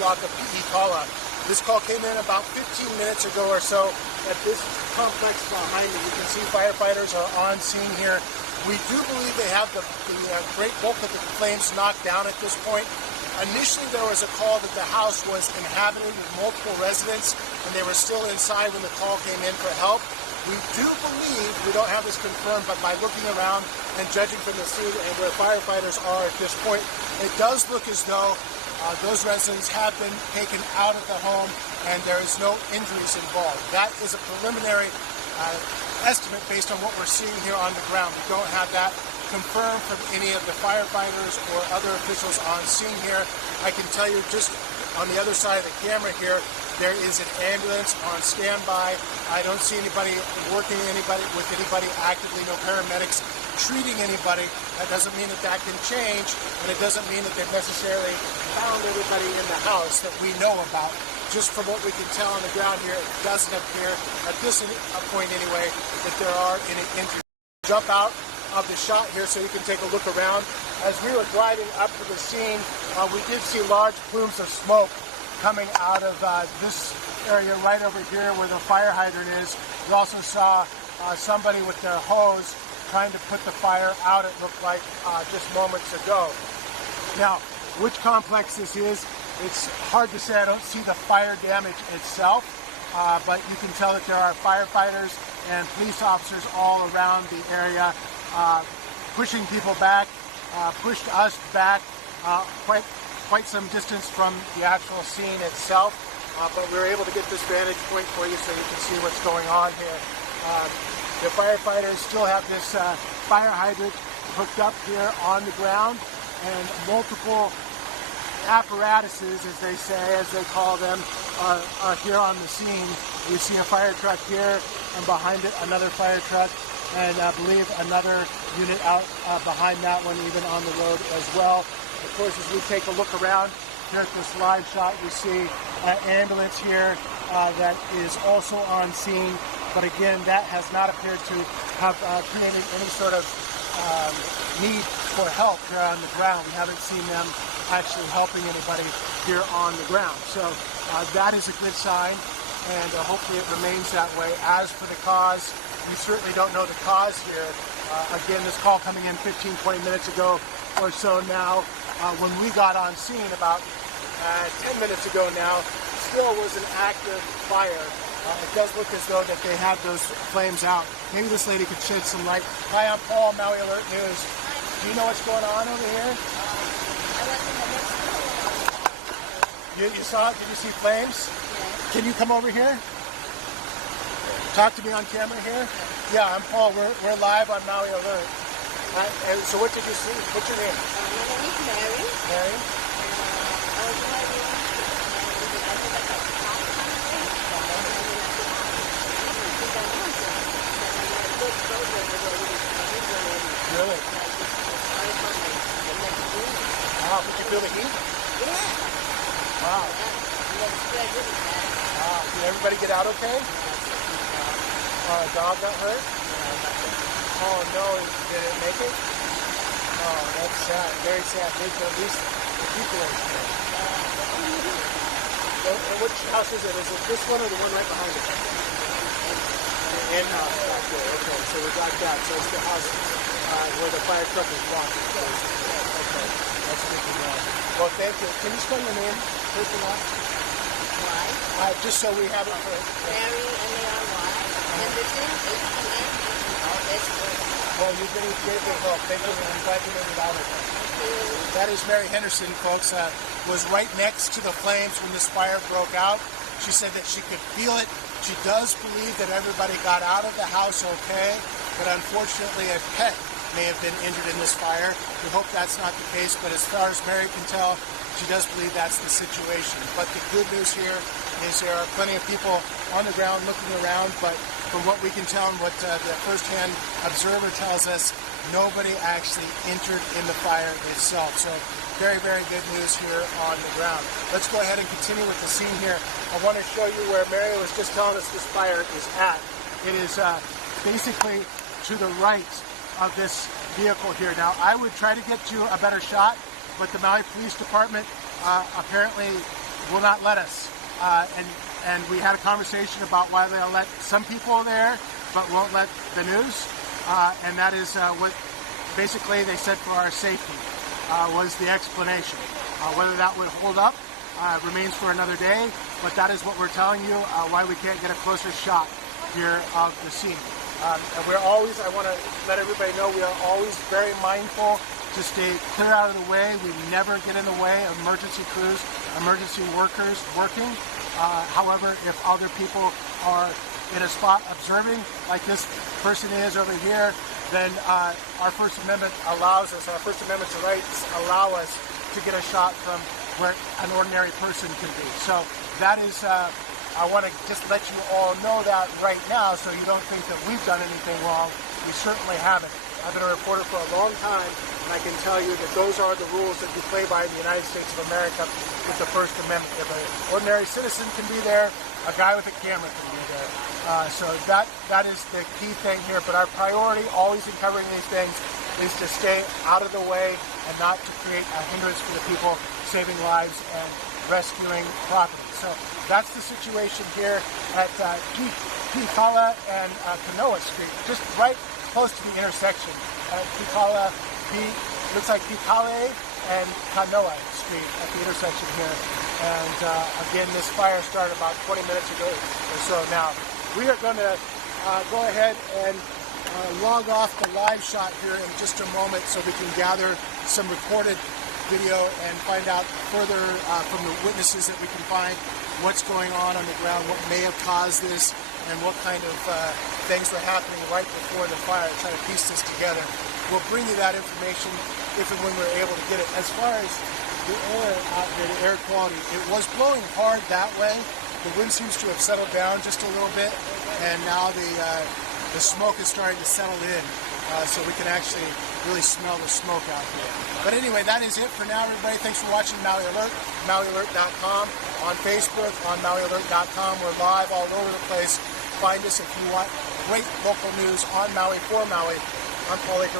block of PE call-out. This call came in about 15 minutes ago or so at this complex behind me. You can see firefighters are on scene here. We do believe they have the great bulk of the flames knocked down at this point. Initially, there was a call that the house was inhabited with multiple residents and they were still inside when the call came in for help. We do believe, we don't have this confirmed, but by looking around and judging from the scene and where firefighters are at this point, it does look as though those residents have been taken out of the home and there is no injuries involved. That is a preliminary estimate based on what we're seeing here on the ground. We don't have that confirmed from any of the firefighters or other officials on scene here. I can tell you just on the other side of the camera here, there is an ambulance on standby. I don't see anybody working with anybody actively, no paramedics treating anybody. That doesn't mean that that can change, and it doesn't mean that they've necessarily found everybody in the house that we know about. Just from what we can tell on the ground here, it doesn't appear, at this point anyway, that there are any injuries. Jump out of the shot here so you can take a look around. As we were driving up to the scene, we did see large plumes of smoke coming out of this area right over here where the fire hydrant is. We also saw somebody with their hose trying to put the fire out, it looked like just moments ago. Now, which complex this is, it's hard to say. I don't see the fire damage itself, but you can tell that there are firefighters and police officers all around the area pushing people back, pushed us back quite some distance from the actual scene itself, but we were able to get this vantage point for you so you can see what's going on here. The firefighters still have this fire hydrant hooked up here on the ground, and multiple apparatuses, as they say, as they call them, are here on the scene. We see a fire truck here, and behind it another fire truck, and I believe another unit out behind that one, even on the road as well. Of course, as we take a look around here at this live shot, you see an ambulance here that is also on scene, but again, that has not appeared to have created any sort of need for help here on the ground. We haven't seen them actually helping anybody here on the ground. So that is a good sign, and hopefully it remains that way. As for the cause, we certainly don't know the cause here. Again, this call coming in 15-20 minutes ago or so now. When we got on scene about 10 minutes ago now, still was an active fire. It does look as though that they have those flames out. Maybe this lady could shed some light. Hi, I'm Paul, Maui Alert News. Do you know what's going on over here? You saw it? Did you see flames? Yeah. Can you come over here? Talk to me on camera here? Yeah, I'm Paul. We're live on Maui Alert. So what did you see? What's your name? My name is Mary. Mary? I was driving. Really? Wow, did you feel the heat? Yeah. Wow. Wow. Did everybody get out okay? A dog got hurt? Oh no, did it make it? Oh, that's sad, very sad. Maybe at least the people are here. And which house is it? Is it this one or the one right behind it? The in-house back there. Okay, so we got that. So it's the house where the fire truck is walking. Okay, that's good to know. Well, thank you. Can you spell your name first and last? Why? Just so we have it for... Mary, M-A-R-Y. Henderson, H-E-N-D-E-R-S-O-N. Well, you've been great help. Thank you. I'm glad you made it out of it. That is Mary Henderson, folks. Was right next to the flames when this fire broke out. She said that she could feel it. She does believe that everybody got out of the house okay, but unfortunately a pet may have been injured in this fire. We hope that's not the case, but as far as Mary can tell, she does believe that's the situation. But the good news here is there are plenty of people on the ground looking around, but from what we can tell and what the first-hand observer tells us, nobody actually injured in the fire itself. So very, very good news here on the ground. Let's go ahead and continue with the scene here. I want to show you where Mary was just telling us this fire is at. It is basically to the right of this vehicle here. Now, I would try to get you a better shot, but the Maui Police Department apparently will not let us. And we had a conversation about why they'll let some people there, but won't let the news. And that is what basically they said for our safety was the explanation. Whether that would hold up remains for another day, but that is what we're telling you, why we can't get a closer shot here of the scene. And we're always, I want to let everybody know, we are always very mindful to stay clear out of the way. We never get in the way of emergency crews, emergency workers working. However, if other people are in a spot observing, like this person is over here, then our First Amendment allows us, our First Amendment rights allow us to get a shot from where an ordinary person can be. So that is, I want to just let you all know that right now so you don't think that we've done anything wrong. We certainly haven't. I've been a reporter for a long time, and I can tell you that those are the rules that we play by in the United States of America with the First Amendment. If an ordinary citizen can be there, a guy with a camera can be there. So that is the key thing here. But our priority, always in covering these things, is to stay out of the way and not to create a hindrance for the people saving lives and rescuing property. So that's the situation here at Pikala and Kanoa Street, just right close to the intersection. Pikala, looks like Pikale and Kanoa Street at the intersection here. And again, this fire started about 20 minutes ago or so now. We are going to go ahead and log off the live shot here in just a moment so we can gather some recorded video and find out further from the witnesses that we can find what's going on the ground, what may have caused this, and what kind of things were happening right before the fire, trying to piece this together. We'll bring you that information if and when we're able to get it. As far as the air out here, the air quality, it was blowing hard that way. The wind seems to have settled down just a little bit, and now the smoke is starting to settle in, so we can actually really smell the smoke out here. But anyway, that is it for now, everybody. Thanks for watching Maui Alert, MauiAlert.com, on Facebook, on MauiAlert.com. We're live all over the place. Find us if you want great local news on Maui, for Maui. I'm Paul Aker.